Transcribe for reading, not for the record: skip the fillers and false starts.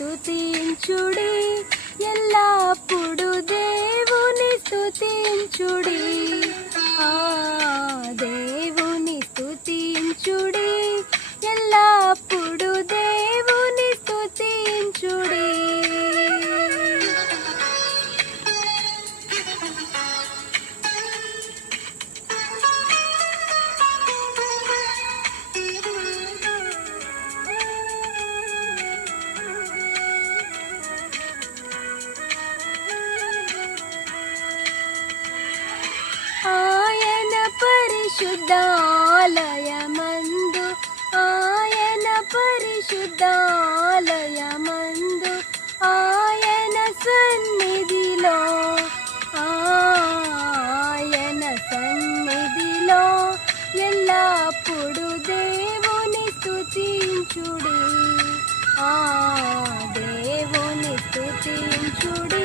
స్తుతించుడి, ఎల్లప్పుడు దేవుని స్తుతించుడి. దేవుని స్తుతించుడి, ఎల్లప్పుడు దేవుని స్తుతించుడి. ఆయన పరిశుద్ధాలయమందు, ఆయన పరిశుద్ధాలయమందు, ఆయన సన్నిధిలో, ఆయన సన్నిధిలో ఎల్లప్పుడు దేవుని స్తుతించుడి, దేవుని స్తుతించుడి.